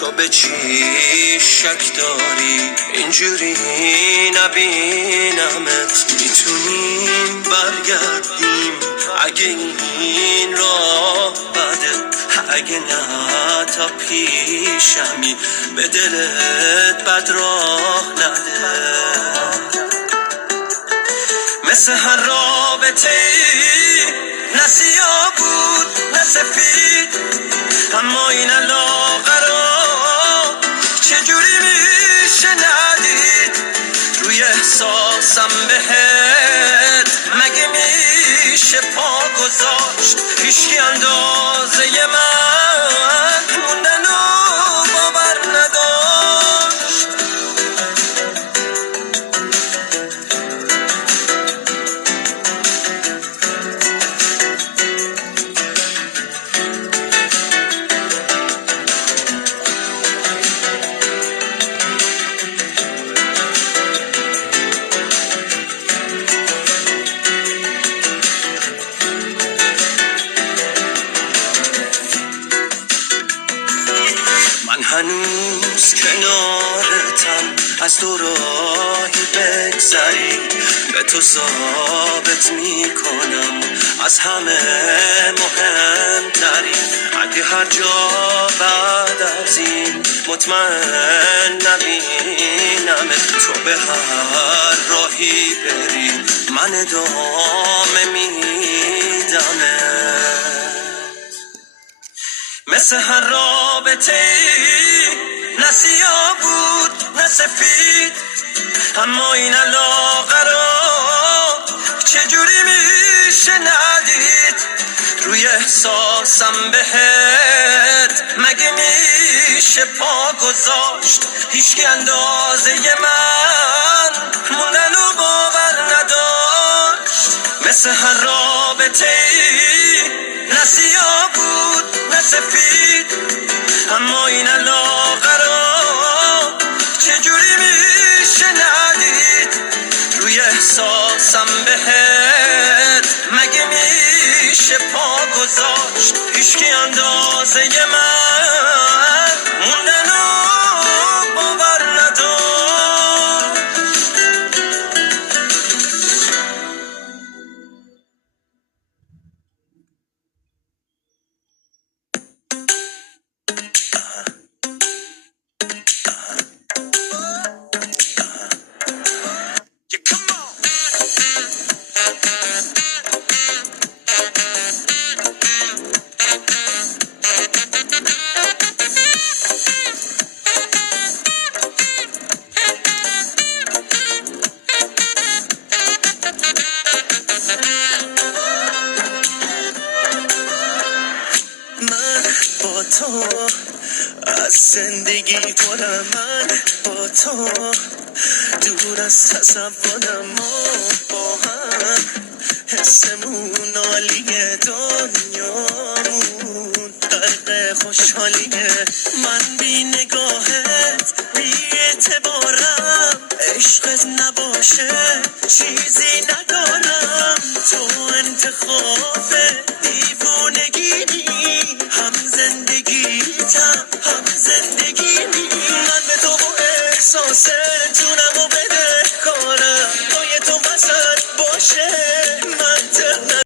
تو به چی شک داری اینجوری نبینمت؟ میتونیم برگردیم اگه این راه بده، اگه نه تا پیشمی به دلت بد راه نده. مثل هر رابطه ای نه سیاه بود نه سفید، اما این لاغرا چجوری میشه ندید؟ روی احساسم بهت مگه میشه پا گذاشت؟ هیچکی اندازه من موندن و باور نداشت. من هنوز کنارتم، از دو راهی بگذری به تو ثابت میکنم از همه مهمتری. اگه هر جا بعد از این مطمئن نبینم تو به هر راهی بری من ادامه میدمت. مثل هر رابطه ای نه سیاه بود نه سفید، اما این لاغرا چجوری میشه ندید؟ روی احساسم بهت مگه میشه پا گذاشت؟ هیچکی اندازه من موندن و باور نداشت. مثل هر رابطه ای نه سیاه بود نه سفید، اما این لاغرا چجوری میشه ندید؟ روی احساسم بهت مگه میشه پا گذاشت؟ هیچکی اندازه من موندن و باور نداشت. من با تو از زندگی کنم، من با تو دور از تصورم، ما با هم حسمون عالیه، دنیامون غرق خوشحالیه. من بی نگاهت بی اعتبارم، عشقت نباشه چیزی ندارم. تو انتخابه